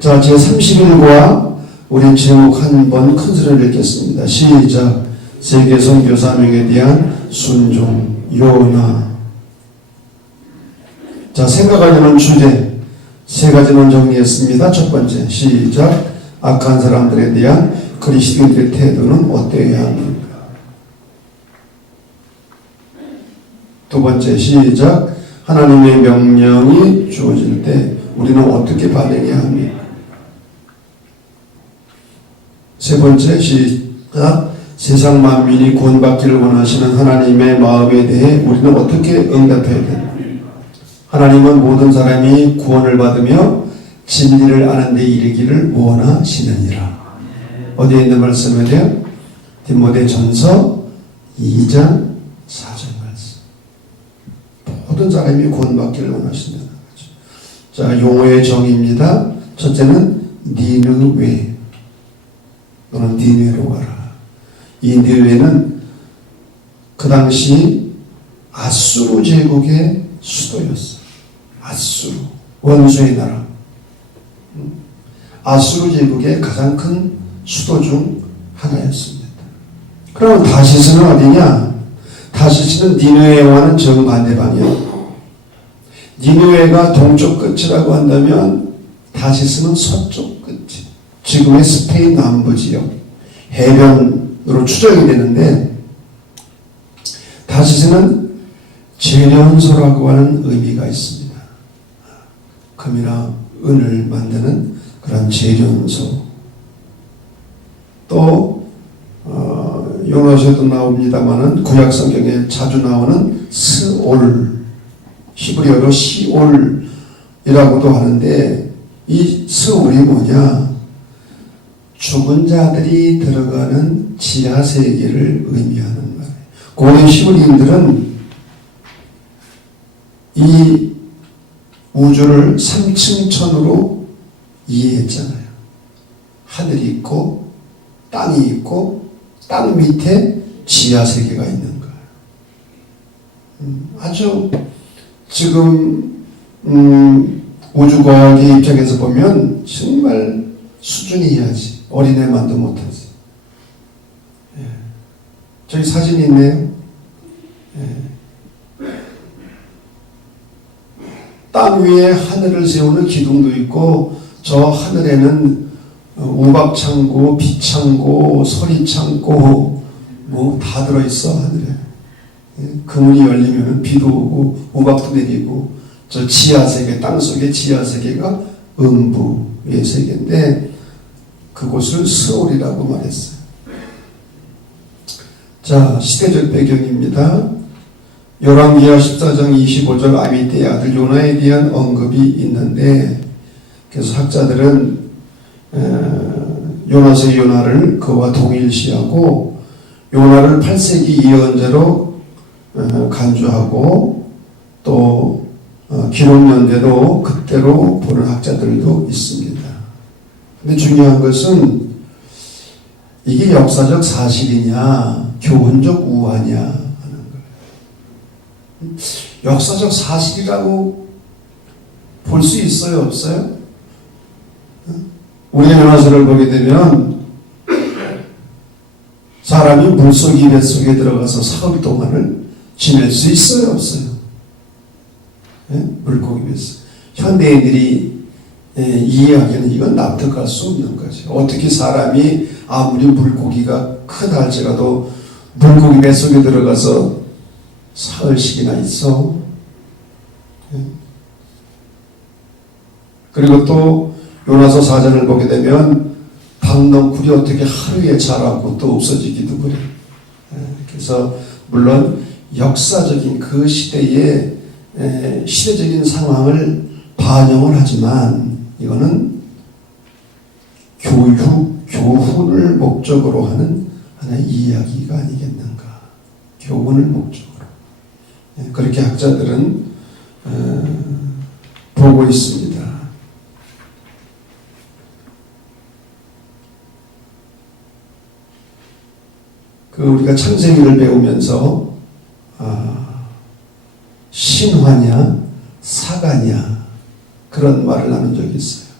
자, 제31과 우리 제목 한번 큰 소리를 읽겠습니다. 시작. 세계 선교 사명에 대한 순종. 요나. 자, 생각하려는 주제 세 가지만 정리했습니다. 첫 번째, 시작. 악한 사람들에 대한 그리스도인들의 태도는 어떠해야 합니까? 두 번째, 시작. 하나님의 명령이 주어질 때 우리는 어떻게 반응해야 합니까? 세 번째, 시작. 세상 만민이 구원받기를 원하시는 하나님의 마음에 대해 우리는 어떻게 응답해야 됩니까? 하나님은 모든 사람이 구원을 받으며 진리를 아는 데 이르기를 원하시느니라. 어디에 있는 말씀이래요? 디모데전서 2장 4절 말씀. 모든 사람이 구원받기를 원하신다는 거죠. 자, 용어의 정의입니다. 첫째는 니느웨. 너는 니느웨로 가라. 이 니느웨는 그 당시 아수르 제국의 수도였어요. 아수르, 원수의 나라. 아수르 제국의 가장 큰 수도 중 하나였습니다. 그러면 다시스는 어디냐? 다시스는 니느웨와는 정반대 방향. 니느웨가 동쪽 끝이라고 한다면 다시스는 서쪽 끝이. 지금의 스페인 남부 지역 해변으로 추정이 되는데, 다시스는 재련소라고 하는 의미가 있습니다. 금이나 은을 만드는 그런 재련소. 또 요나서에도 나옵니다마는 구약 성경에 자주 나오는 스올, 히브리어로 시올이라고도 하는데, 이 스올이 뭐냐? 죽은 자들이 들어가는 지하 세계를 의미하는 말이에요. 고대 히브리인들은 이 우주를 3층 천으로 이해했잖아요. 하늘이 있고 땅이 있고 땅 밑에 지하 세계가 있는 거예요. 아주 지금 우주과학의 입장에서 보면 정말 수준이 해야지. 어린애만도 못하지. 예. 저기 사진이 있네요. 예. 땅 위에 하늘을 세우는 기둥도 있고, 저 하늘에는 우박창고, 빛창고, 서리창고 뭐 다 들어있어. 하늘에. 예. 그 문이 열리면 비도 오고 우박도 내리고, 저 지하세계, 땅속의 지하세계가 음부의 세계인데 그곳을 스올이라고 말했어요. 자, 시대적 배경입니다. 열왕기하 14장 25절 아미떼의 아들 요나에 대한 언급이 있는데, 그래서 학자들은 요나서의 요나를 그와 동일시하고 요나를 8세기 예언자로 간주하고 또 기록연대도 그때로 보는 학자들도 있습니다. 근데 중요한 것은 이게 역사적 사실이냐 교훈적 우화냐 하는 거예요. 역사적 사실이라고 볼 수 있어요, 없어요? 우리 요나서를 보게 되면 사람이 물속 입에 속에 들어가서 사흘 동안을 지낼 수 있어요, 없어요? 물고기에서. 현대인들이 이해하기에는 이건 납득할 수 없는 거죠. 어떻게 사람이 아무리 물고기가 크다 할지라도 물고기 뱃속에 들어가서 사흘씩이나 있어. 그리고 또 요나서 4장을 보게 되면 박넝쿨이 어떻게 하루에 자라고 또 없어지기도 그래. 그래서 물론 역사적인 그 시대의 시대적인 상황을 반영을 하지만 이거는 교훈을 목적으로 하는 하나의 이야기가 아니겠는가. 교훈을 목적으로. 그렇게 학자들은 보고 있습니다. 우리가 창세기를 배우면서 신화냐 사가냐 그런 말을 나눈 적이 있어요.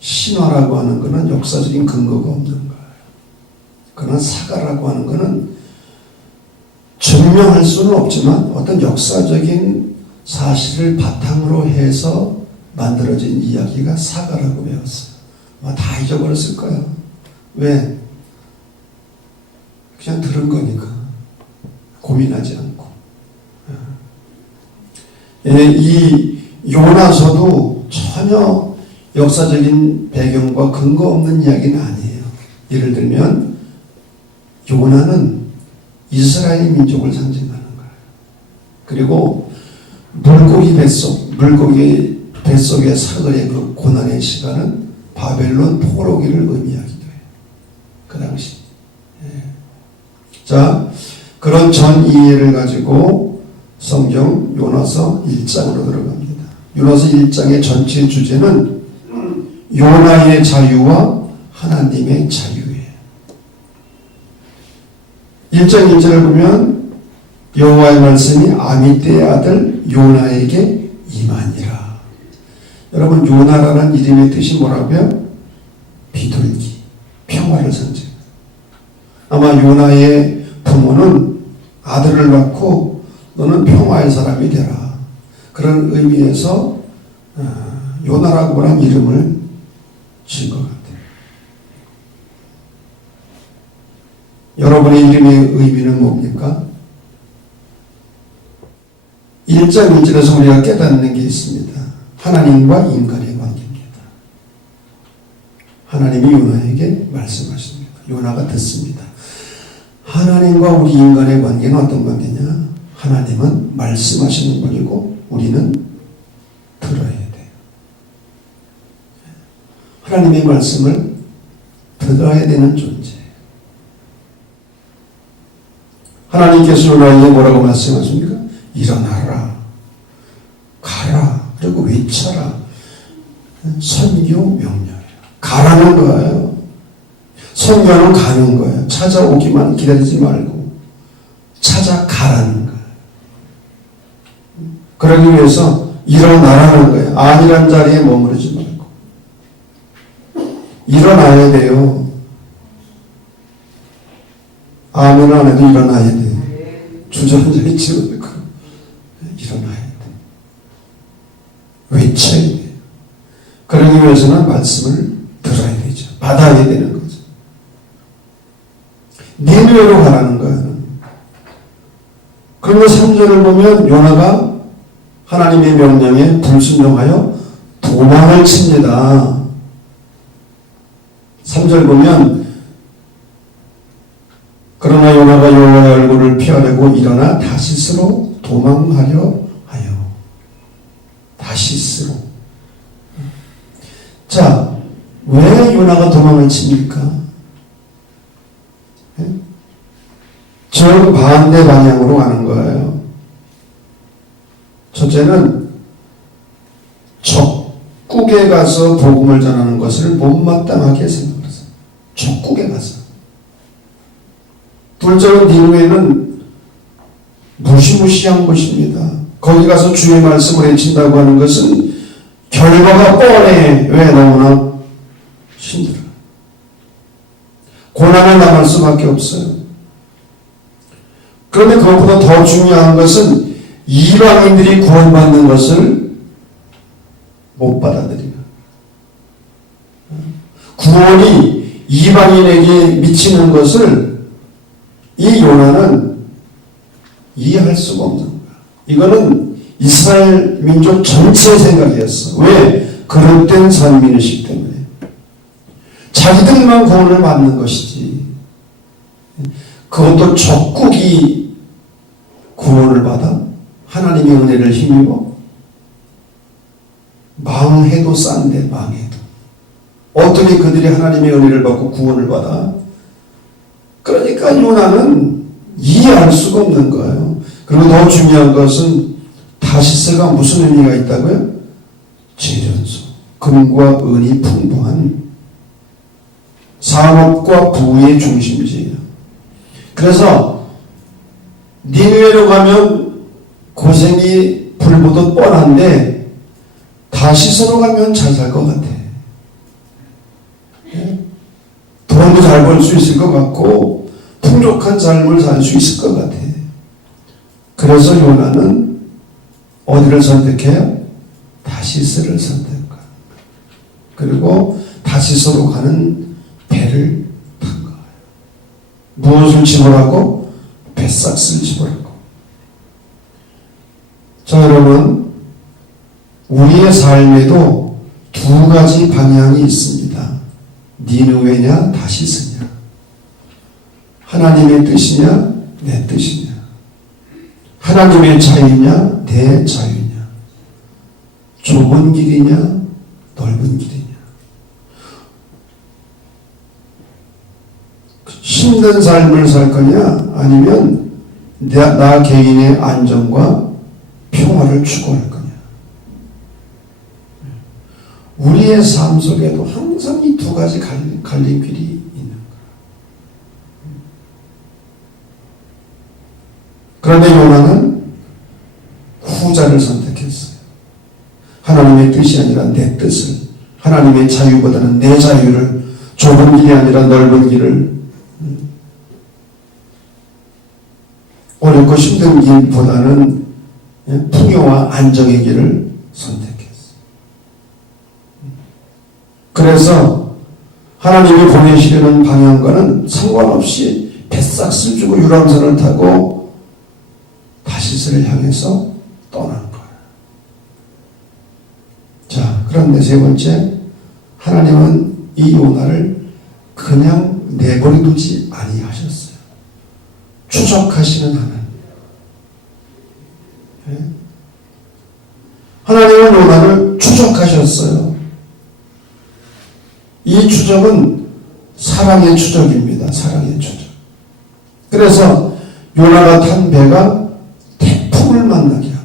신화라고 하는 것은 역사적인 근거가 없는 거예요. 그러나 사가라고 하는 것은 증명할 수는 없지만 어떤 역사적인 사실을 바탕으로 해서 만들어진 이야기가 사가라고 배웠어요. 다 잊어버렸을 거야. 왜? 그냥 들은 거니까. 고민하지 않고. 이 요나서도 전혀 역사적인 배경과 근거 없는 이야기는 아니에요. 예를 들면 요나는 이스라엘 민족을 상징하는 거예요. 그리고 물고기 뱃속의 사거의 그 고난의 시간은 바벨론 포로기를 의미하기도 해요. 그 당시. 자, 그런 전 이해를 가지고 성경 요나서 1장으로 들어갑니다. 요나서 1장의 전체 주제는 요나의 자유와 하나님의 자유예요. 1장 1절을 보면 여호와의 말씀이 아미떼의 아들 요나에게 임하니라. 여러분, 요나라는 이름의 뜻이 뭐라고요? 비둘기, 평화를 상징합니다. 아마 요나의 부모는 아들을 낳고 너는 평화의 사람이 되라. 그런 의미에서 요나라고 하는 이름을 지은 것 같아요. 여러분의 이름의 의미는 뭡니까? 1장 1절에서 우리가 깨닫는 게 있습니다. 하나님과 인간의 관계입니다. 하나님이 요나에게 말씀하십니다. 요나가 듣습니다. 하나님과 우리 인간의 관계는 어떤 관계냐? 하나님은 말씀하시는 분이고 우리는 들어야 돼요. 하나님의 말씀을 들어야 되는 존재. 하나님께서 요나에게 뭐라고 말씀하십니까? 일어나라, 가라, 그리고 외쳐라. 선교 명령이에요. 가라는 거예요. 선교는 가는 거예요. 찾아오기만 기다리지 말고 찾아가라는 거예요. 그러기 위해서 일어나라는 거예요. 아니란 자리에 머무르지 말고 일어나야 돼요. 아멘 안 해도 일어나야 돼요. 주저앉아 있지 말고 일어나야 돼요. 외쳐야 돼요. 그러기 위해서는 말씀을 들어야 되죠. 받아야 되는 거죠. 니느웨로 가라는 거예요. 그런데 3절을 보면 요나가 하나님의 명령에 불순종하여 도망을 칩니다. 3절 보면 그러나 요나가 여호와의 얼굴을 피하려고 일어나 다시스로 도망하려 하여. 다시스로. 자, 왜 요나가 도망을 칩니까? 정반대 방향으로 가는 거예요. 첫째는 적국에 가서 복음을 전하는 것을 못마땅하게 생각했어요. 적국에 가서. 둘째는 니느웨는 무시무시한 곳입니다. 거기 가서 주의 말씀을 외친다고 하는 것은 결과가 뻔해. 왜? 너무나 힘들어요. 고난을 당할 수밖에 없어요. 그런데 그것보다 더 중요한 것은 이방인들이 구원받는 것을 못 받아들여요. 구원이 이방인에게 미치는 것을 이 요나는 이해할 수가 없는 거야. 이거는 이스라엘 민족 전체의 생각이었어. 왜? 그릇된 선민의식 때문에. 자기들만 구원을 받는 것이지. 그것도 적국이 구원을 받아 하나님의 은혜를 힘입어 망해도 싼데 망해도. 어떻게 그들이 하나님의 은혜를 받고 구원을 받아? 그러니까 요나는 이해할 수가 없는 거예요. 그리고 더 중요한 것은 다시스가 무슨 의미가 있다고요? 재련소. 금과 은이 풍부한 산업과 부의 중심지예요. 그래서 니느웨로 가면 고생이 불보듯 뻔한데 다시스로 가면 잘 살 것 같아. 돈도 잘 벌 수 있을 것 같고 풍족한 삶을 살 수 있을 것 같아. 그래서 요나는 어디를 선택해요? 다시스를 선택해요. 그리고 다시스로 가는 배를 탄 거예요. 무엇을 집으라고? 뱃삭스를 집으라고. 자, 여러분, 우리의 삶에도 두 가지 방향이 있습니다. 니느웨냐 다시스냐. 하나님의 뜻이냐 내 뜻이냐. 하나님의 자유냐 내 자유냐. 좁은 길이냐 넓은 길이냐. 힘든 삶을 살 거냐 아니면 나 개인의 안정과 평화를 추구할 거냐. 우리의 삶 속에도 항상 이 두 가지 갈림길이 있는 거예요. 그런데 요나는 후자를 선택했어요. 하나님의 뜻이 아니라 내 뜻을, 하나님의 자유보다는 내 자유를, 좁은 길이 아니라 넓은 길을, 어렵고 힘든 길보다는 풍요와 안정의 길을 선택했어요. 그래서 하나님이 보내시려는 방향과는 상관없이 뱃삭스를 주고 유람선을 타고 다시스를 향해서 떠난 거예요. 자, 그런데 세 번째, 하나님은 이 요나를 그냥 내버려 두지 아니하셨어요. 추적하시는 하나님. 하나님은 요나를 추적하셨어요. 이 추적은 사랑의 추적입니다. 사랑의 추적. 그래서 요나가 탄 배가 태풍을 만나게 합니다.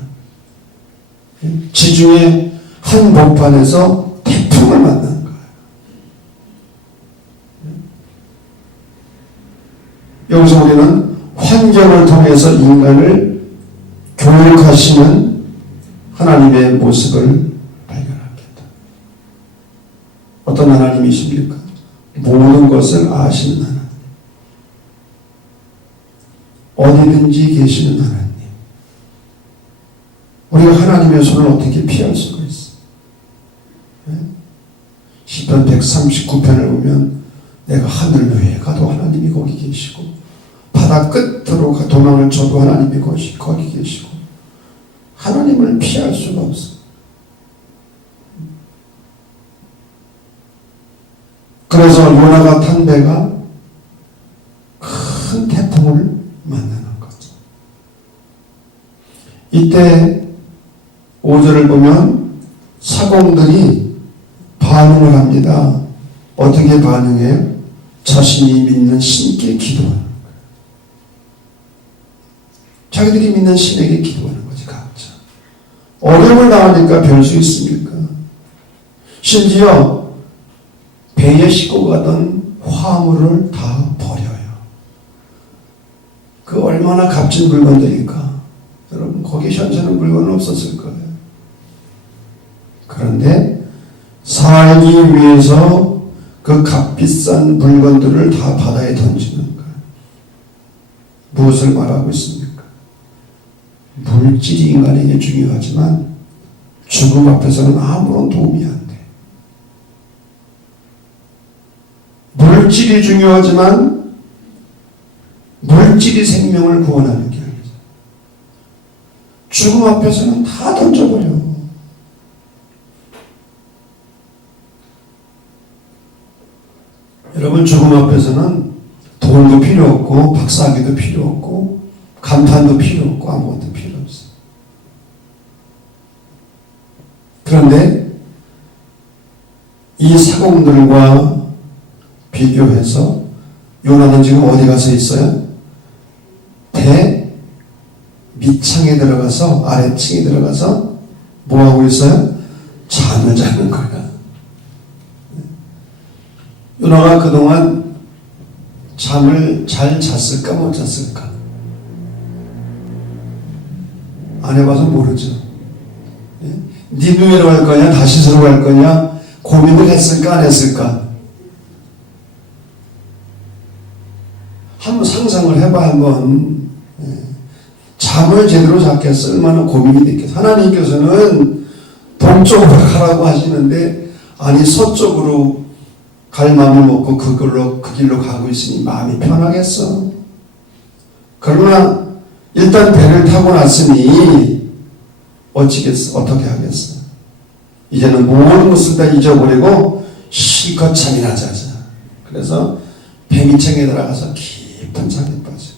지중해 한 복판에서 태풍을 만난 거예요. 여기서 우리는 환경을 통해서 인간을 교육하시는 하나님의 모습을 어떤 하나님이십니까? 모든 것을 아시는 하나님. 어디든지 계시는 하나님. 우리가 하나님의 손을 어떻게 피할 수가 있어? 시편 139편을 보면 내가 하늘 위에 가도 하나님이 거기 계시고 바다 끝으로 도망을 쳐도 하나님이 거기 계시고 하나님을 피할 수가 없어. 그래서 요나가 탄 배가 큰 태풍을 만나는 거죠. 이때 5절을 보면 사공들이 반응을 합니다. 어떻게 반응해요? 자신이 믿는 신께 기도하는 거예요. 자기들이 믿는 신에게 기도하는 거지, 각자. 어려움을 당하니까 별 수 있습니까? 심지어 배에 싣고 가던 화물을 다 버려요. 그 얼마나 값진 물건들일까? 여러분, 거기 현재는 물건은 없었을 거예요. 그런데 살기 위해서 그 값비싼 물건들을 다 바다에 던지는 거예요. 무엇을 말하고 있습니까? 물질이 인간에게 중요하지만 죽음 앞에서는 아무런 도움이 안 돼. 물질이 중요하지만 물질이 생명을 구원하는 게 아니죠. 죽음 앞에서는 다 던져버려. 여러분, 죽음 앞에서는 돈도 필요 없고 박사학위도 필요 없고 간판도 필요 없고 아무것도 필요 없어요. 그런데 이 사공들과 비교해서 요나는 지금 어디 가서 있어요? 배 밑창에 들어가서 아래층에 들어가서 뭐하고 있어요? 잠을 자는 거야. 요나가 그동안 잠을 잘 잤을까 못 잤을까? 안 해봐서 모르죠. 니느웨로 갈 거냐 다시스로 갈 거냐 고민을 했을까 안 했을까? 한번 상상을 해봐. 한번 잠을 제대로 잤겠어? 얼마나 고민이 됐겠어? 하나님께서는 동쪽으로 가라고 하시는데 아니 서쪽으로 갈 마음을 먹고 그 길로 가고 있으니 마음이 편하겠어? 그러나 일단 배를 타고 났으니 어떻게 하겠어? 이제는 모든 것을 다 잊어버리고 실컷 잠이나 자자. 그래서 배 밑층에 들어가서 깊은 잠에 빠져.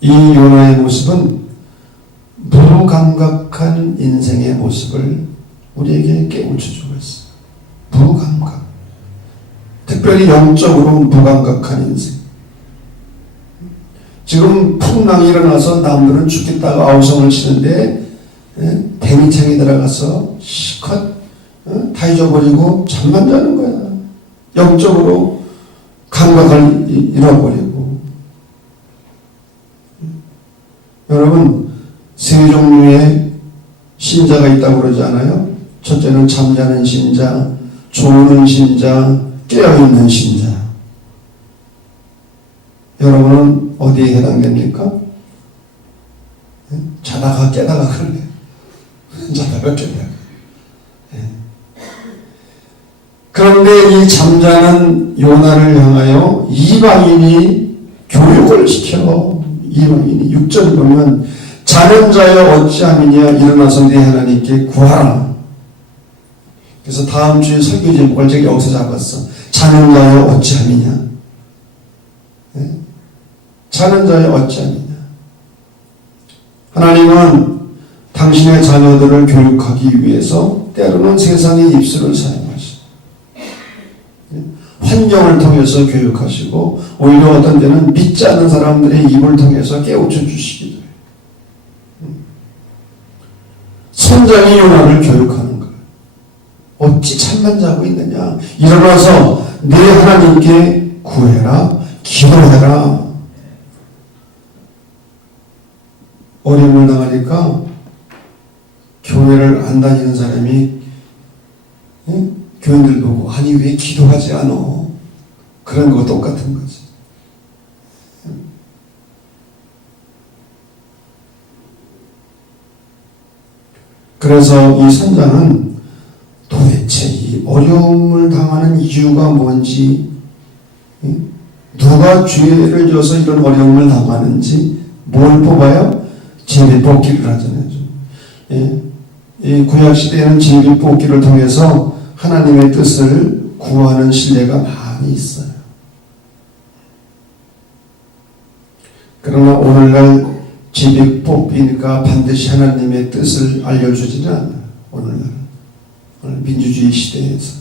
이 요나의 모습은 무감각한 인생의 모습을 우리에게 깨우쳐주고 있어요. 무감각. 특별히 영적으로 무감각한 인생. 지금 풍랑이 일어나서 남들은 죽겠다고 아우성을 치는데 대미창에 들어가서 실컷 다 잊어버리고 잠만 자는 거야. 영적으로 감각을 잃어버리고. 여러분 세 종류의 신자가 있다고 그러지 않아요? 첫째는 잠자는 신자, 조는 신자, 깨어있는 신자. 여러분은 어디에 해당됩니까? 자다가 깨다가 그러네. 자다가 깨다가. 그런데 이 잠자는 요나를 향하여 이방인이 교육을 시켜. 이방인이 6절 보면 자는 자여 어찌함이냐 일어나서 네 하나님께 구하라. 그래서 다음 주에 설교 제목을 제가 여기서 잡았어. 자는 자여 어찌함이냐. 자는 자여 어찌함이냐. 하나님은 당신의 자녀들을 교육하기 위해서 때로는 세상의 입술을 사용하시고 환경을 통해서 교육하시고 오히려 어떤 때는 믿지 않는 사람들의 입을 통해서 깨우쳐 주시기도 해요. 선장이 요나를 교육하는 거예요. 어찌 잠만 자고 있느냐. 일어나서 내 하나님께 구해라. 기도해라. 어려움을 당하니까 교회를 안 다니는 사람이 교인들 보고 아니 왜 기도하지 않어? 그런 거 똑같은 거지. 그래서 이 선장은 도대체 이 어려움을 당하는 이유가 뭔지, 누가 죄를 져서 이런 어려움을 당하는지 뭘 뽑아요? 제비뽑기를 하잖아요. 이 구약시대에는 제비뽑기를 통해서 하나님의 뜻을 구하는 신뢰가 많이 있어요. 그러나 오늘날 제비뽑기니까 반드시 하나님의 뜻을 알려주지는 않아요. 오늘 민주주의 시대에서.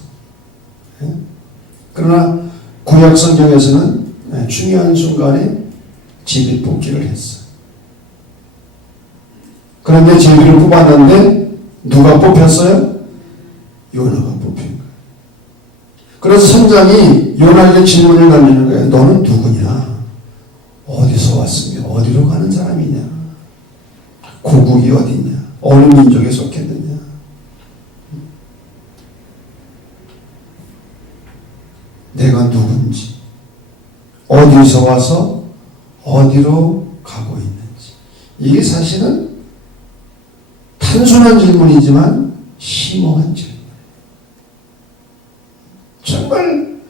그러나 구약 성경에서는 중요한 순간에 제비뽑기를 했어요. 그런데 제비를 뽑았는데 누가 뽑혔어요? 요나가 뽑힌 거예요. 그래서 선장이 요나에게 질문을 던지는 거예요. 너는 누구냐? 어디서 왔으며 어디로 가는 사람이냐? 고국이 어디냐? 어느 민족에 속했느냐? 내가 누군지, 어디서 와서 어디로 가고 있는지. 이게 사실은 단순한 질문이지만 심오한 질문. 정말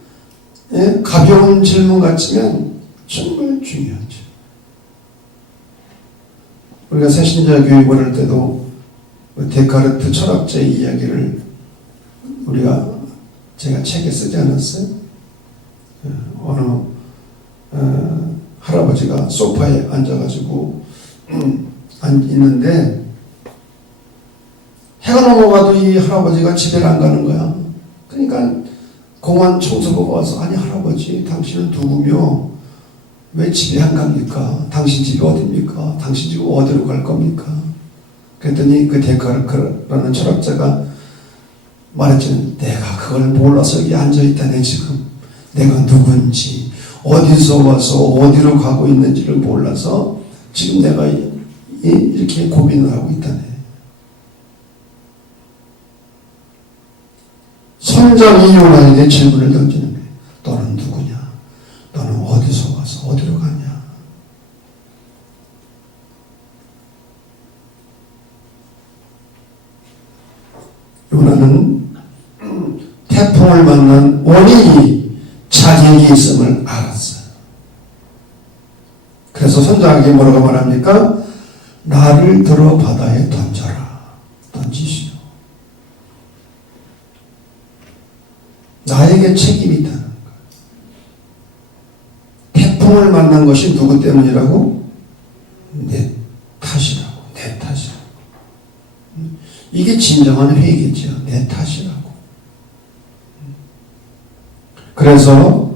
가벼운 질문 같지만 정말 중요한 질문. 우리가 새신자 교육을 할 때도 데카르트 철학자의 이야기를 제가 책에 쓰지 않았어요? 어느 할아버지가 소파에 앉아가지고 있는데 해가 넘어가도 이 할아버지가 집에 안 가는 거야. 그러니까 공원 청소부가 와서 아니 할아버지 당신은 누구며 왜 집에 안 갑니까? 당신 집이 어디입니까? 당신 집은 어디로 갈 겁니까? 그랬더니 그 데카르트라는 철학자가 말했죠. 내가 그걸 몰라서 여기 앉아있다네 지금. 내가 누군지 어디서 와서 어디로 가고 있는지를 몰라서 지금 내가 이렇게 고민을 하고 있다네. 완전히 요나에게 질문을 던지는 거예요. 너는 누구냐? 너는 어디서 와서 어디로 가냐? 요나는 태풍을 만난 원인이 자기에게 있음을 알았어요. 그래서 선장에게 뭐라고 말합니까? 나를 들어 바다에 던져라. 던지시오. 나에게 책임이 있다는 거예요. 태풍을 만난 것이 누구 때문이라고? 내 탓이라고. 내 탓이라고. 이게 진정한 회개죠. 내 탓이라고. 그래서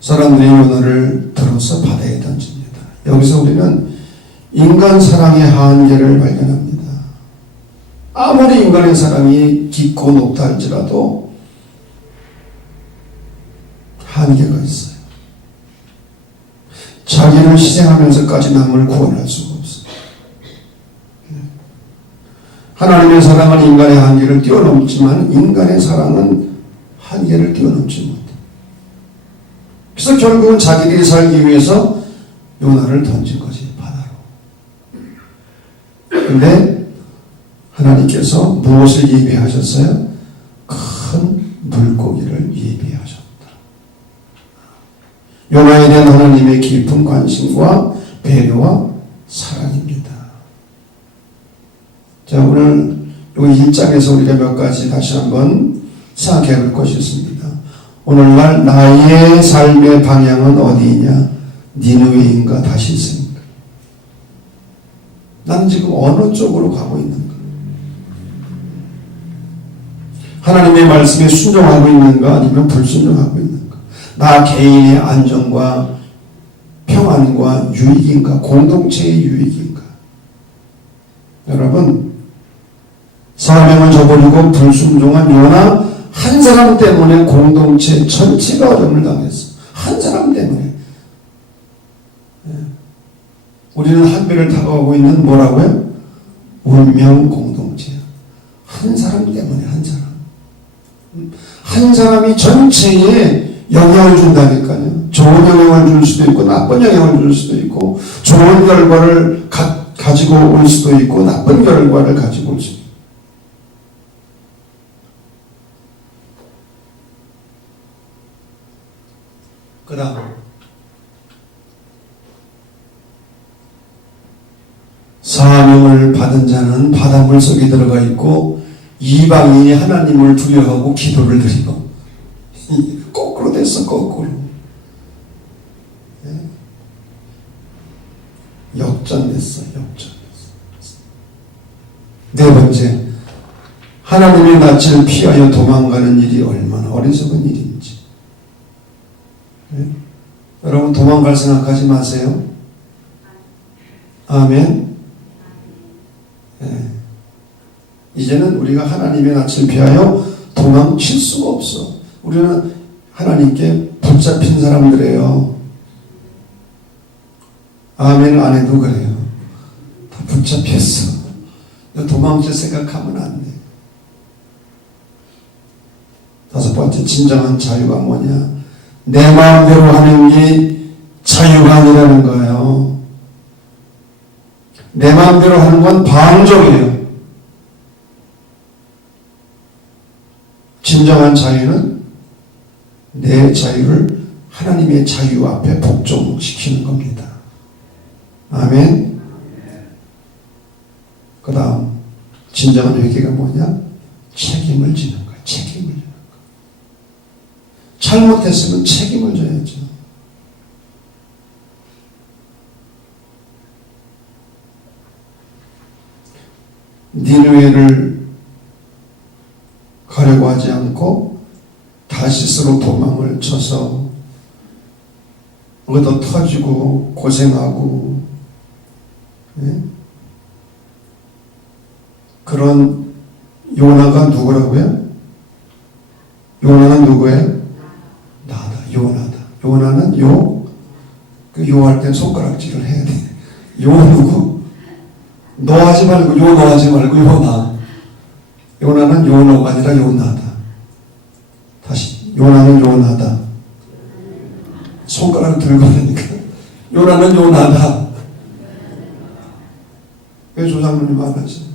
사람들이 요나를 들어서 바다에 던집니다. 여기서 우리는 인간 사랑의 한계를 발견합니다. 아무리 인간의 사랑이 깊고 높다 할지라도 한계가 있어요. 자기를 희생하면서까지 남을 구원할 수가 없어요. 하나님의 사랑은 인간의 한계를 뛰어넘지만 인간의 사랑은 한계를 뛰어넘지 못해. 그래서 결국은 자기들이 살기 위해서 요나를 던진 거지, 바다로. 근데 하나님께서 무엇을 예비하셨어요? 큰 물고기를 예비하셨다. 요나에 대한 하나님의 깊은 관심과 배려와 사랑입니다. 자, 오늘 이 1장에서 우리가 몇 가지 다시 한번 생각해 볼 것이 있습니다. 오늘날 나의 삶의 방향은 어디이냐? 니느웨인가 다시스인가? 나는 지금 어느 쪽으로 가고 있는가? 하나님의 말씀에 순종하고 있는가? 아니면 불순종하고 있는가? 나 개인의 안정과 평안과 유익인가? 공동체의 유익인가? 여러분, 사명을 저버리고 불순종한 요나 한 사람 때문에 공동체 전체가 어려움을 당했어. 한 사람 때문에. 우리는 한 배를 타고 가고 있는 뭐라고요? 운명 공동체야. 한 사람 때문에 한 사람. 한 사람이 전체에 영향을 준다니까요. 좋은 영향을 줄 수도 있고 나쁜 영향을 줄 수도 있고 좋은 결과를 가지고 올 수도 있고 나쁜 결과를 가지고 올 수도 있고. 그 다음 사명을 받은 자는 바닷물 속에 들어가 있고 이방인이 하나님을 두려워하고 기도를 드리고 거꾸로 됐어. 거꾸로. 역전됐어. 네 번째, 하나님의 낯을 피하여 도망가는 일이 얼마나 어리석은 일인지. 여러분 도망갈 생각하지 마세요. 아멘. 이제는 우리가 하나님의 낯을 피하여 도망칠 수가 없어. 우리는 하나님께 붙잡힌 사람들이에요. 아멘 안 해도 그래요. 다 붙잡혔어. 도망칠 생각하면 안 돼. 다섯 번째, 진정한 자유가 뭐냐? 내 마음대로 하는 게 자유가 아니라는 거예요. 내 마음대로 하는 건 방종이에요. 진정한 자유는 내 자유를 하나님의 자유 앞에 복종시키는 겁니다. 아멘. 그 다음 진정한 회개가 뭐냐? 책임을 지는 거야. 책임을 지는 거야. 잘못했으면 책임을 져야죠. 니느웨를 가려고 하지 않고 다시스로 도망을 쳐서 얻어 터지고 고생하고 그런 요나가 누구라고요? 요나는 누구예요? 나다. 요나다. 요나는 요할 땐 손가락질을 해야 돼. 요 누구? 너 하지 말고 요 너 하지 말고 요나. 요나는 요너가 아니라 요나다. 요나는 요나다. 손가락 들고 하니까 요나는 요나다. 왜 조상님이 말하지?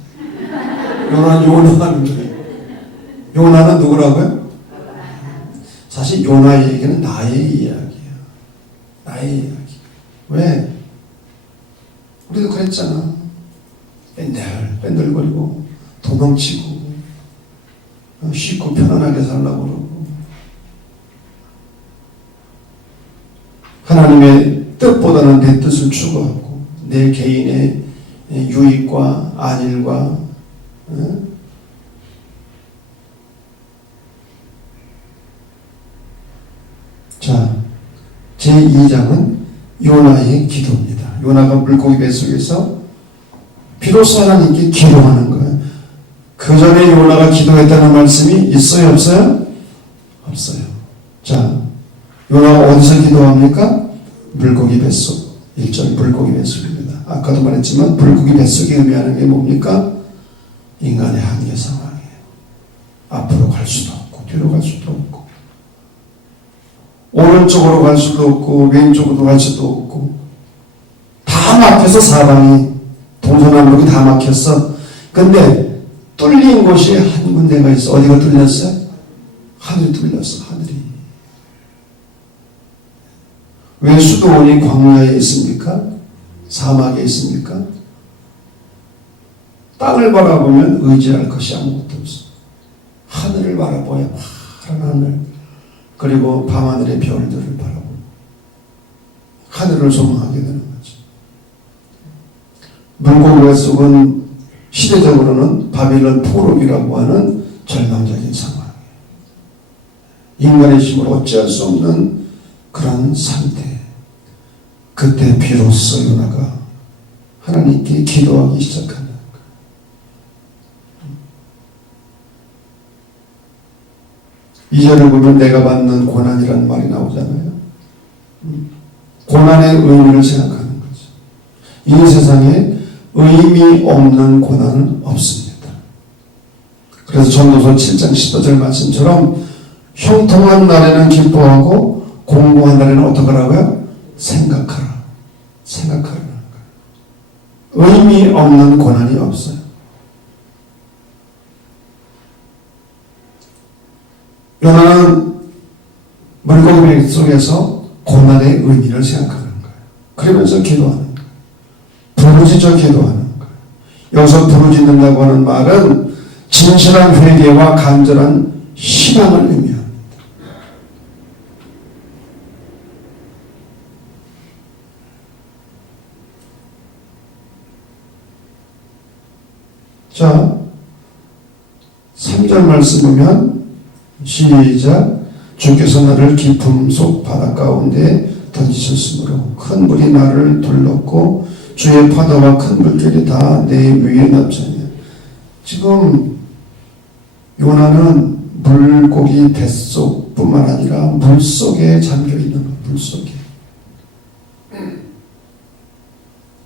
요나는 요나하는 거예요. 요나는 누구라고요? 사실 요나의 얘기는 나의 이야기야. 나의 이야기. 왜? 우리도 그랬잖아. 뺀들거리고 도망치고 쉽고 편안하게 살라고 그러고 하나님의 뜻보다는 내 뜻을 추구하고 내 개인의 유익과 안일과 자, 제2장은 요나의 기도입니다. 요나가 물고기 뱃속에서 비로소 하나님께 기도하는 거예요. 그 전에 요나가 기도했다는 말씀이 있어요? 없어요? 없어요. 자, 요나가 어디서 기도합니까? 물고기 뱃속. 1절 물고기 뱃속입니다. 아까도 말했지만 물고기 뱃속이 의미하는 게 뭡니까? 인간의 한계 상황이에요. 앞으로 갈 수도 없고 뒤로 갈 수도 없고 오른쪽으로 갈 수도 없고 왼쪽으로 갈 수도 없고 다 막혀서 사방이 동서남북이 다 막혔어. 근데 뚫린 곳이 한 군데가 있어. 어디가 뚫렸어요? 하늘이 뚫렸어. 하늘이. 왜 수도원이 광야에 있습니까? 사막에 있습니까? 땅을 바라보면 의지할 것이 아무것도 없어. 하늘을 바라보야 파란 하늘, 그리고 밤하늘의 별들을 바라보고 하늘을 소망하게 되는 거죠. 물고기 뱃속은 시대적으로는 바빌론 포로기라고 하는 절망적인 상황이에요. 인간의 힘을 어찌할 수 없는 그런 상태. 그때 비로소 요나가 하나님께 기도하기 시작하는 거예요. 이 절을 보면 내가 받는 고난이라는 말이 나오잖아요. 고난의 의미를 생각하는 거죠. 이 세상에 의미 없는 고난은 없습니다. 그래서 전도서 7장 15절 말씀처럼 형통한 날에는 기뻐하고 공고한 날에는 어떡하라고요? 생각하라. 생각하라는 거예요. 의미 없는 고난이 없어요. 요나는 물고기 속에서 고난의 의미를 생각하는 거예요. 그러면서 기도하는 거예요. 부르짖어 기도하는 거예요. 여기서 부르짖는다고 하는 말은 진실한 회개와 간절한 희망을 의미합니다. 자, 3절 말씀 보면 시작. 주께서 나를 깊음 속 바다 가운데 던지셨으므로 큰 물이 나를 둘렀고 주의 파도와 큰 물결이 다 내 위에 넘쳤네. 지금 요나는 물고기 뱃속뿐만 아니라 물속에 잠겨있는 것, 물속에.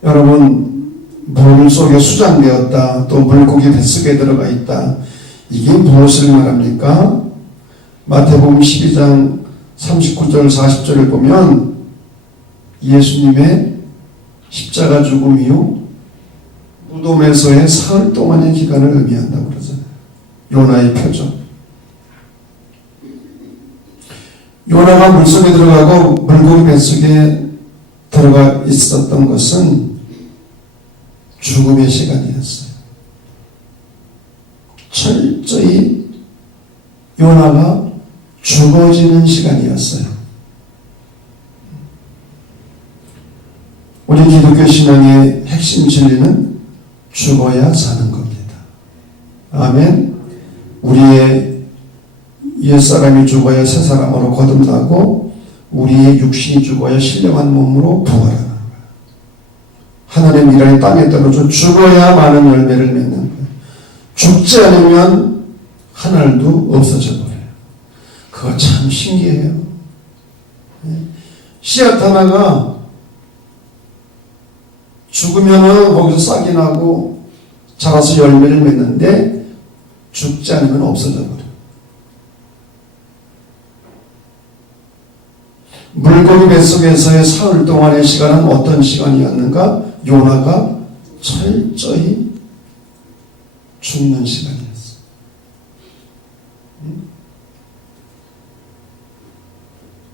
여러분, 물속에 수장되었다, 또 물고기 뱃속에 들어가 있다. 이게 무엇을 말합니까? 마태복음 12장 39절 40절을 보면 예수님의 십자가 죽음 이후 무덤에서의 사흘 동안의 기간을 의미한다고 그러잖아요. 요나의 표정. 요나가 물속에 들어가고 물고기 뱃속에 들어가 있었던 것은 죽음의 시간이었어요. 철저히 요나가 죽어지는 시간이었어요. 우리 기독교 신앙의 핵심 진리는 죽어야 사는 겁니다. 아멘. 우리의 옛사람이 죽어야 새사람으로 거듭나고 우리의 육신이 죽어야 신령한 몸으로 부활하는 거예요. 하나님의 미랄이 땅에 떨어져 죽어야 많은 열매를 맺는 거예요. 죽지 않으면 하늘도 없어져 버려요. 그거 참 신기해요. 씨앗 하나가 죽으면은 거기서 싹이 나고 자라서 열매를 맺는데 죽지 않으면 없어져 버려요. 물고기 뱃속에서의 사흘 동안의 시간은 어떤 시간이었는가? 요나가 철저히 죽는 시간이었어.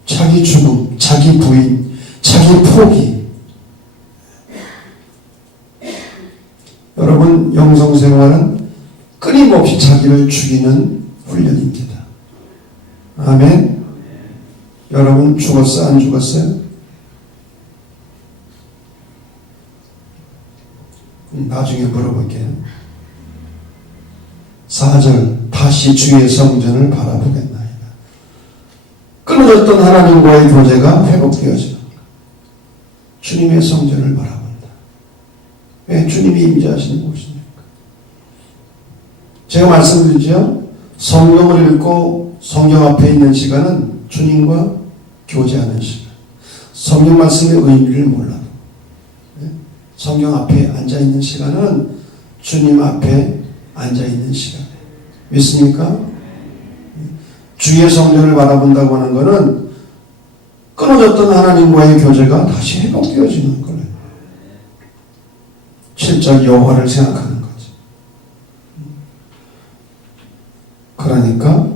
자기 죽음, 자기 부인, 자기 포기. 여러분, 영성생활은 끊임없이 자기를 죽이는 훈련입니다. 아멘. 여러분 죽었어요? 안 죽었어요? 나중에 물어볼게요. 4절 다시 주의 성전을 바라보겠나이다. 끊어졌던 하나님과의 교제가 회복되어지는 거예요. 주님의 성전을 바라본다. 왜? 주님이 임재하시는 곳이니까. 제가 말씀드리죠. 성경을 읽고 성경 앞에 있는 시간은 주님과 교제하는 시간. 성경 말씀의 의미를 몰라도 성경 앞에 앉아있는 시간은 주님 앞에 앉아있는 시간. 믿습니까? 주의 성전을 바라본다고 하는 것은 끊어졌던 하나님과의 교제가 다시 회복되어지는 거예요. 7절 여호와를 생각하는 거죠. 그러니까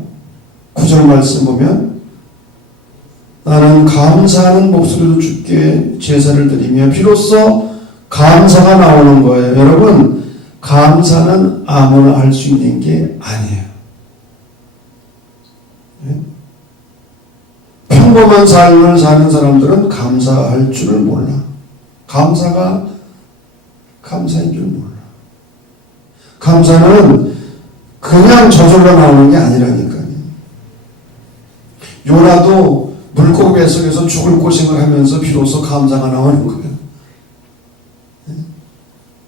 9절 말씀 보면 나는 감사하는 목소리로 주께 제사를 드리며 비로소 감사가 나오는 거예요. 여러분, 감사는 아무나 할 수 있는 게 아니에요. 네? 평범한 삶을 사는 사람들은 감사할 줄을 몰라. 감사가 감사인 줄 몰라. 감사는 그냥 저절로 나오는 게 아니라니까요. 요나도 물고기 뱃속에서 죽을 고생을 하면서 비로소 감사가 나오는 거예요.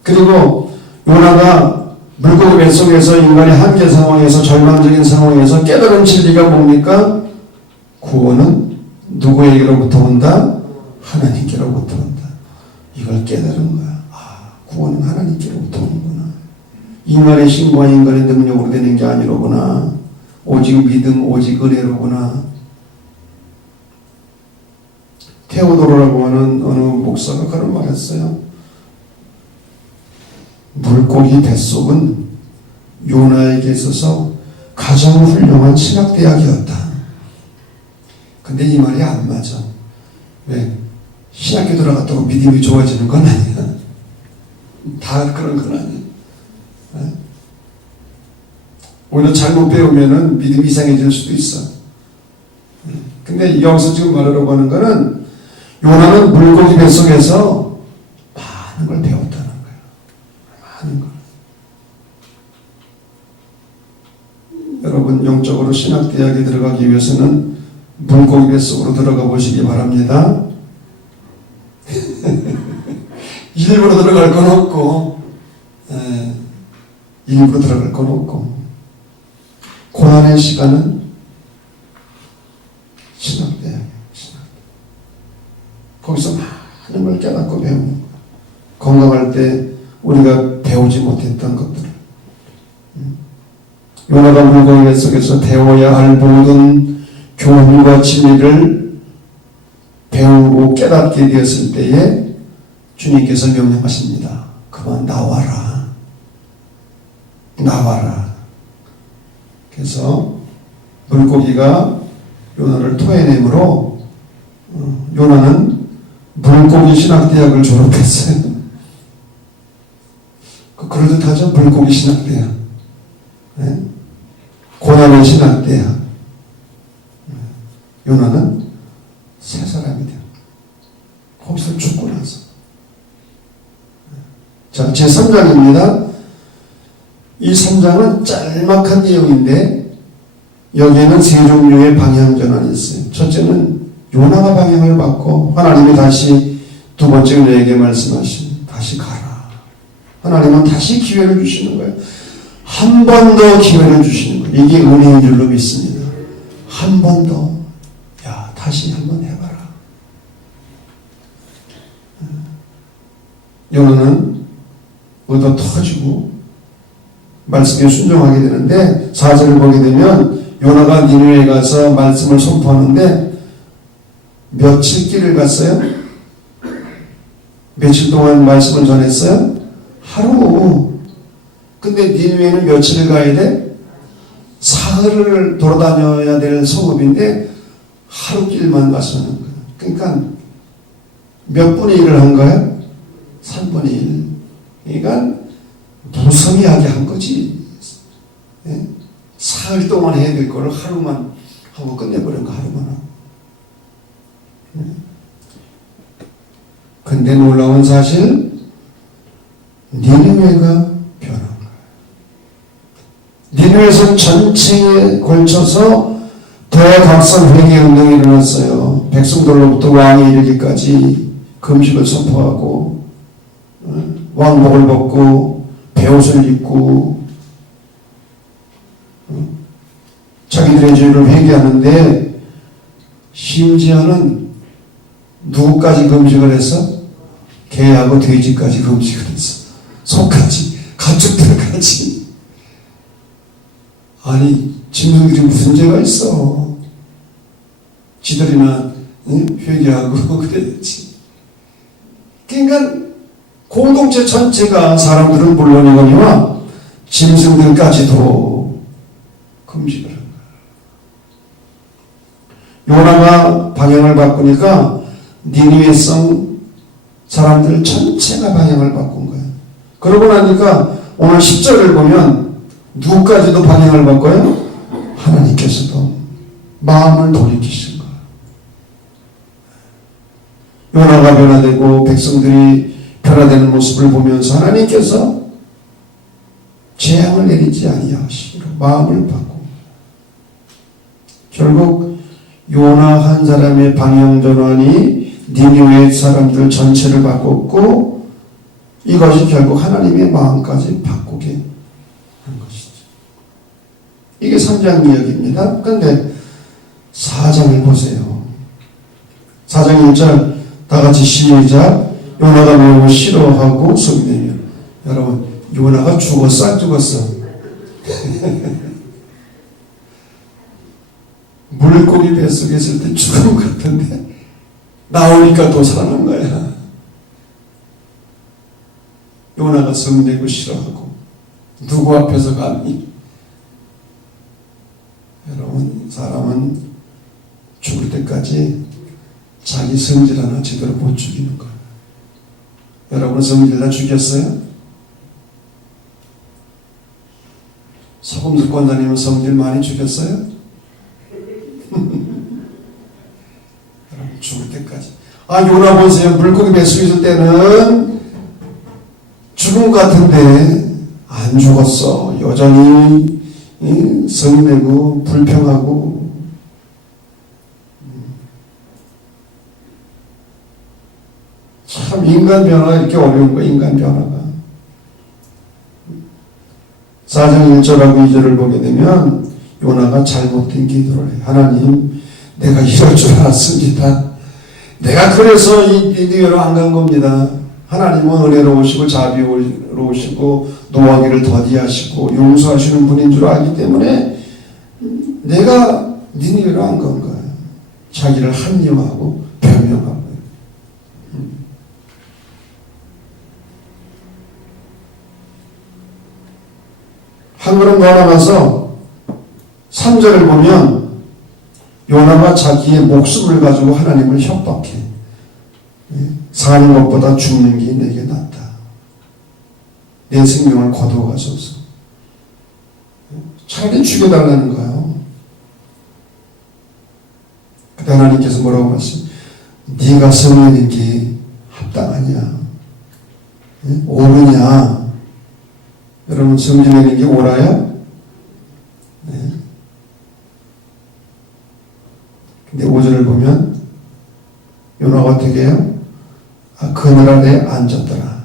그리고 요나가 물고기 뱃속에서 인간의 한계 상황에서 절망적인 상황에서 깨달은 진리가 뭡니까? 구원은 누구에게로부터 온다? 하나님께로부터 온다. 이걸 깨달은 거야. 아, 구원은 하나님께로부터 오는구나. 인간의 힘과 인간의 능력으로 되는 게 아니로구나. 오직 믿음, 오직 은혜로구나. 테오도로라고 하는 어느 목사가 그런 말 했어요. 물고기 뱃속은 요나에게 있어서 가장 훌륭한 신학대학이었다. 근데 이 말이 안 맞아. 왜? 신학교 들어갔다고 믿음이 좋아지는 건 아니야. 다 그런 건 아니야. 오히려 잘못 배우면은 믿음이 이상해질 수도 있어. 근데 여기서 지금 말하려고 하는 거는 요나는 물고기 뱃속에서 많은 걸 배웠다는 거예요. 많은 걸. 여러분, 영적으로 신학대학에 들어가기 위해서는 물고기 뱃속으로 들어가 보시기 바랍니다. 일부러 들어갈 건 없고, 일부러 들어갈 건 없고, 고난의 시간은 신학대학이에요. 거기서 많은 걸 깨닫고 배우는 거예요. 건강할 때 우리가 배우지 못했던 것들을. 요나가 물고기 뱃속에서 배워야 할 모든 교훈과 진리를 배우고 깨닫게 되었을 때에 주님께서 명령하십니다. 그만 나와라. 나와라. 그래서 물고기가 요나를 토해내므로 요나는 물고기 신학대학을 졸업했어요. 그럴듯하죠? 물고기 신학대학. 네? 고난의 신학대학. 요나는 새 사람이 돼요. 거기서 죽고 나서. 자, 제3장입니다. 이 3장은 짤막한 내용인데 여기에는 세 종류의 방향 전환이 있어요. 첫째는 요나가 방향을 바꿔 하나님이 다시 두 번째 너에게 말씀하신 다시 가라. 하나님은 다시 기회를 주시는 거예요. 한 번 더 기회를 주시는 거예요. 이게 은혜인 줄로 믿습니다. 한 번 더. 야, 다시 한번 해봐라. 요나는 얻어 터지고 말씀에 순종하게 되는데 4절을 보게 되면 요나가 니느웨에 가서 말씀을 선포하는데 며칠 길을 갔어요? 며칠 동안 말씀을 전했어요? 하루. 근데 니느웨는 며칠을 가야 돼? 사흘을 돌아다녀야 될 성읍인데 하루 길만 가서는 거예요. 그러니까 몇 분의 1을 한 거예요? 3분의 1. 그러니까 무성의하게 한 거지. 예? 사흘 동안 해야 될 거를 하루만 하고 끝내버린 거, 하루만 하고. 예? 근데 놀라운 사실, 니느웨가 변한 거예요. 니느웨에서 전체에 걸쳐서 대각선 회개운동이 일어났어요. 백성들로부터 왕이 이르기까지 금식을 선포하고 왕복을 벗고 베옷을 입고 자기들의 죄를 회개하는데, 심지어는 누구까지 금식을 했어? 개하고 돼지까지 금식을 했어. 소까지, 가축들까지. 아니, 짐승들이 무슨 죄가 있어? 지들이나 회개하고 그래야지. 그러니까 공동체 전체가, 사람들은 물론이거니와 짐승들까지도 금식을 한 거야. 요나가 방향을 바꾸니까 니느웨성 사람들 전체가 방향을 바꾼 거예요. 그러고 나니까 오늘 10절을 보면 누구까지도 방향을 바꿔요? 하나님께서도 마음을 돌이키신 거예요. 요나가 변화되고 백성들이 변화되는 모습을 보면서 하나님께서 재앙을 내리지 아니하시기로 마음을 바꾸고, 결국 요나 한 사람의 방향 전환이 니느웨 사람들 전체를 바꿨고, 이것이 결국 하나님의 마음까지 바꾸게 한 것이죠. 이게 3장 이야기입니다. 그런데 4장을 보세요. 4장 1절 다 같이 시작. 요나가 매우 싫어하고 소리내며. 여러분, 요나가 죽었어 안 죽었어? 물고기 뱃속에 있을 때 죽은 것 같은데 나오니까 또 살아난 거야. 요나가 성내고 싫어하고 누구 앞에서 감히. 여러분, 사람은 죽을 때까지 자기 성질 하나 제대로 못 죽이는 거예요. 여러분 성질 다 죽였어요? 서금숙 권사님은 성질 많이 죽였어요? 여러분 죽을 때까지. 요나 보세요. 물고기 뱃속에 있을 때는 죽은 것 같은데 안 죽었어. 여전히 성내고 불평하고. 참 인간 변화가 이렇게 어려운 거야. 인간 변화가. 4장 1절하고 2절을 보게 되면 요나가 잘못된 기도를 해. 하나님, 내가 이럴 줄 알았습니다. 내가 그래서 이 니느웨로 안 간 겁니다. 하나님은 은혜로우시고 자비로우시고 노하기를 더디하시고 용서하시는 분인 줄 알기 때문에 내가 니느웨로 안 간 거예요. 자기를 합리화하고 변명하고. 한 걸음 더 나가서 3절을 보면 요나가 자기의 목숨을 가지고 하나님을 협박해. 사는 것보다 죽는 게 내게 낫다. 내 생명을 거두어가소서. 차라리 죽여달라는 거예요. 그때 하나님께서 뭐라고 말씀? 네가 성내는 게 합당하냐? 옳으냐? 여러분 성질내는 게 옳아요? 네. 근데 5절을 보면 요나가 어떻게 해요? 그늘 아래 앉았더라.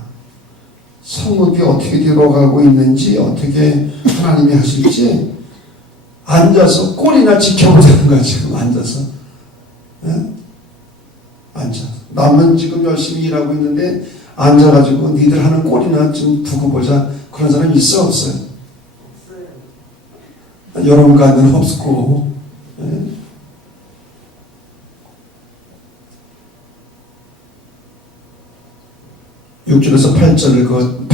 성읍이 어떻게 들어가고 있는지, 어떻게 하나님이 하실지 앉아서 꼴이나 지켜보자는 거야. 지금 앉아서. 네? 앉아. 남은 지금 열심히 일하고 있는데 앉아가지고 니들 하는 꼴이나 좀 두고 보자. 그런 사람이 있어 없어요? 여러분 가운데는 없고. 네? 6절에서 8절 그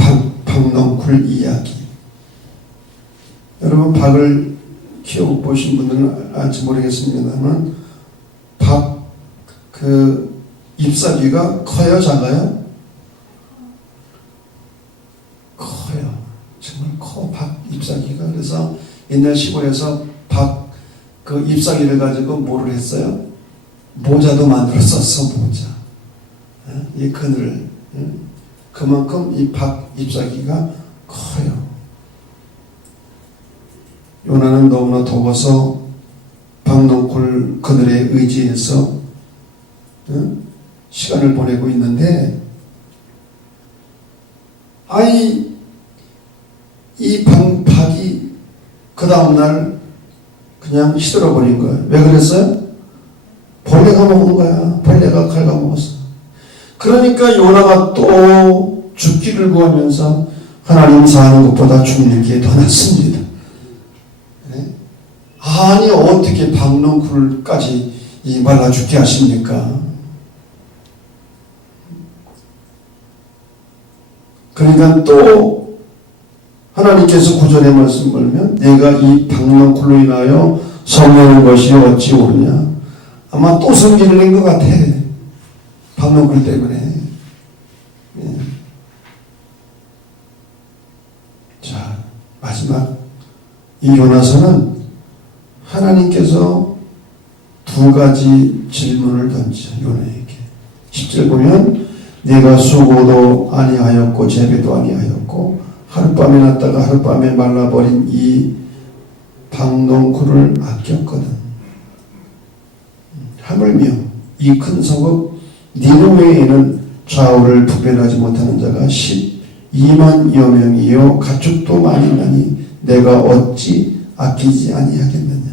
박넝쿨 이야기. 여러분 박을 키워보신 분들은 알지 모르겠습니다만 그 잎사귀가 커요, 작아요? 커요. 정말 커, 박 잎사귀가. 그래서 옛날 시골에서 그 잎사귀를 가지고 뭐를 했어요? 모자도 만들었었어, 모자. 이 그늘. 그만큼 이 박 잎사귀가 커요. 요나는 너무나 더워서 박넝쿨 그늘에 의지해서 시간을 보내고 있는데, 이 박이 그 다음날 그냥 시들어버린 거예요. 왜 그랬어요? 벌레가 먹은 거야. 벌레가 갉아먹었어. 그러니까 요나가 또 죽기를 구하면서 하나님 사하는 것보다 죽는 게 더 낫습니다. 네? 아니 어떻게 박넝쿨까지 말라 죽게 하십니까? 그러니까 또 하나님께서 구절의 말씀 보면 내가 이 박넝쿨로 인하여 섬기는 것이 어찌 옳으냐. 아마 또 섬기는 것 같아. 박넝쿨 때문에. 예. 자, 마지막 이 요나서는 하나님께서 두 가지 질문을 던져 요나에게. 10절 보면 네가 수고도 아니하였고 재배도 아니하였고 하룻밤에 났다가 하룻밤에 말라버린 이 박넝쿨을 아꼈거든. 하물며 이 큰 성읍 니느웨에는 좌우를 분별하지 못하는 자가 12만여 명이요 가축도 많이 나니 내가 어찌 아끼지 아니하겠느냐.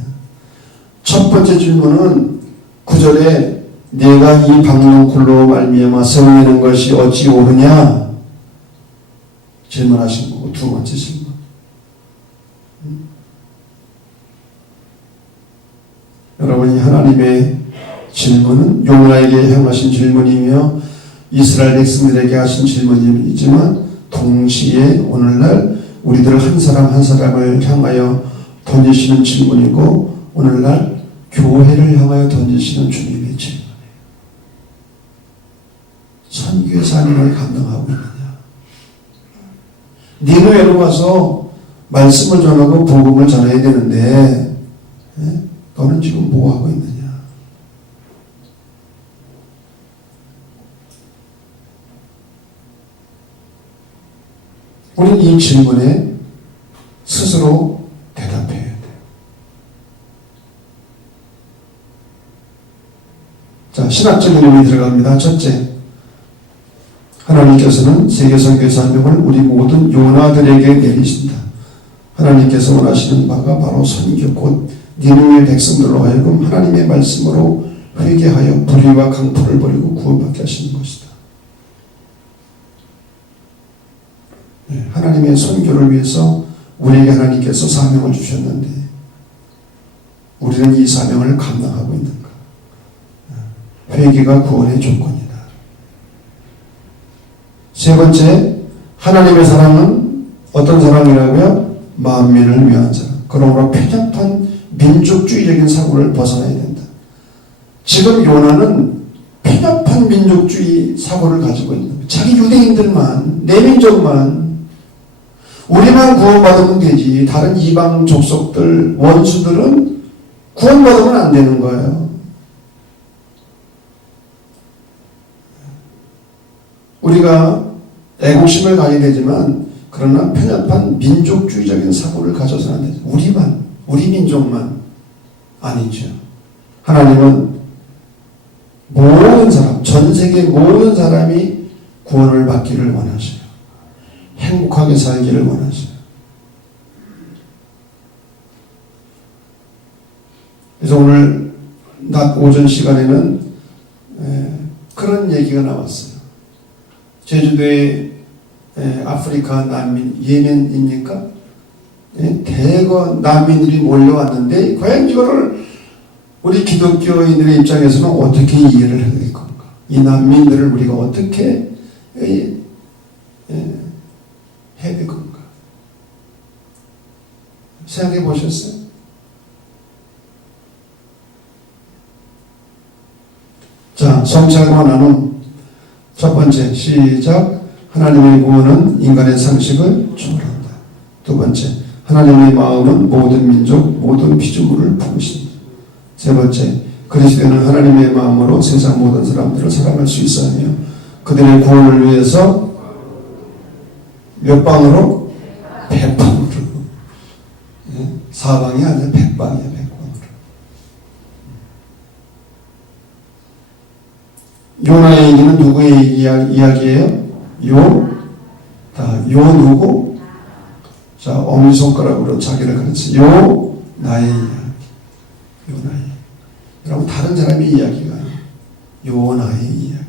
첫 번째 질문은 9절에 내가 이 박넝쿨로 말미암아 섬기는 것이 어찌 옳으냐 질문하신 거고, 두 번째 질문. 여러분이 하나님의 질문은 요나에게 향하신 질문이며 이스라엘 백성들에게 하신 질문이지만 동시에 오늘날 우리들 한 사람 한 사람을 향하여 던지시는 질문이고 오늘날 교회를 향하여 던지시는 주님의 질문이에요. 선교의 사명을 감당하고 있느냐. 니느웨로 가서 말씀을 전하고 복음을 전해야 되는데 너는 지금 뭐 하고 있느냐. 우리는 이 질문에 스스로 대답해야 돼요. 자, 신학적 이름이 들어갑니다. 첫째, 하나님께서는 세계선교의 사명을 우리 모든 요나들에게 내리신다. 하나님께서 원하시는 바가 바로 선교 곧 니느웨 백성들로 하여금 하나님의 말씀으로 회개하여 불의와 강포를 버리고 구원받게 하시는 것이다. 하나님의 선교를 위해서 우리에게 하나님께서 사명을 주셨는데 우리는 이 사명을 감당하고 있는가? 회개가 구원의 조건이다. 세 번째, 하나님의 사랑은 어떤 사랑이라고요? 만민을 위한 사랑. 그러므로 편협한 민족주의적인 사고를 벗어나야 된다. 지금 요나는 편협한 민족주의 사고를 가지고 있는 거예요. 자기 유대인들만, 내 민족만, 우리만 구원받으면 되지 다른 이방 족속들, 원수들은 구원받으면 안 되는 거예요. 우리가 애국심을 가져야 되지만 그러나 편협한 민족주의적인 사고를 가져서는 안 되죠. 우리만, 우리 민족만 아니죠. 하나님은 모든 사람, 전 세계 모든 사람이 구원을 받기를 원하셔요. 행복하게 살기를 원하셔요. 그래서 오늘 낮 오전 시간에는 그런 얘기가 나왔어요. 제주도에 아프리카 난민, 예멘입니까? 대거 난민들이 몰려왔는데 과연 이거를 우리 기독교인들의 입장에서는 어떻게 이해를 해야 될 건가? 이 난민들을 우리가 어떻게 해야 될 건가? 생각해 보셨어요? 자, 성찰과 나눔. 첫 번째, 시작. 하나님의 구원은 인간의 상식을 초월한다. 두 번째, 하나님의 마음은 모든 민족, 모든 피조물을 품으신다. 세 번째, 그리스도는 하나님의 마음으로 세상 모든 사람들을 사랑할 수 있어 하며 그들의 구원을 위해서 몇 방으로? 백방으로. 사방이 아니라 백방이야, 백방으로. 요나의 얘기는 누구의 이야기예요? 요 누구? 자, 엄지손가락으로 자기를 가르쳐. 요 나의 이야기. 요 나의. 여러분, 다른 사람의 이야기가 요 나의 이야기.